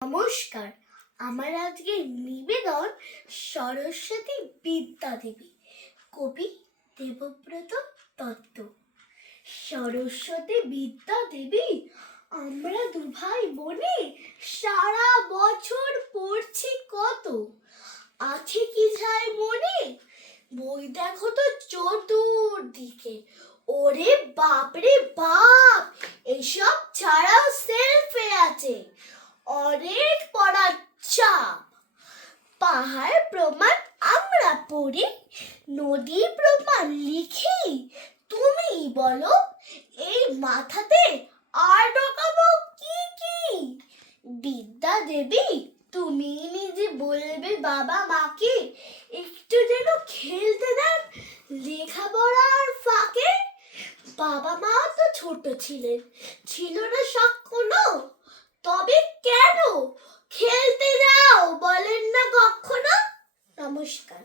নমস্কার, আমার আজকে নিবেদন সরস্বতী বিদ্যা দেবী, কবি দেবব্রত দত্ত। সরস্বতী বিদ্যা দেবী আমরা দুভাই বোনে সারা বছর পড়ছি কত, আছে কি যায় মনে? বই দেখো তো চতুর্দিকে, ওরে বাপরে বাপ, এসব ছাড়াও সেলফে আছে অনেক পড়ার চাপ। পাহাড় প্রমাণ আমরা পড়ি, নদী প্রমাণ লিখি। তুমি বলো এই মাথাতে আর ঢোকাবো কি কি? বিদ্যা দেবী তুমি নিজে বলবে বাবা মাকে একটু যেন খেলতে দেন লেখাপড়ার ফাঁকে। বাবা মা তো ছোট ছিলেন, ছিল না শখ কোনো, তবে কেন খেলতে যাও বলেন না কখনো? নমস্কার।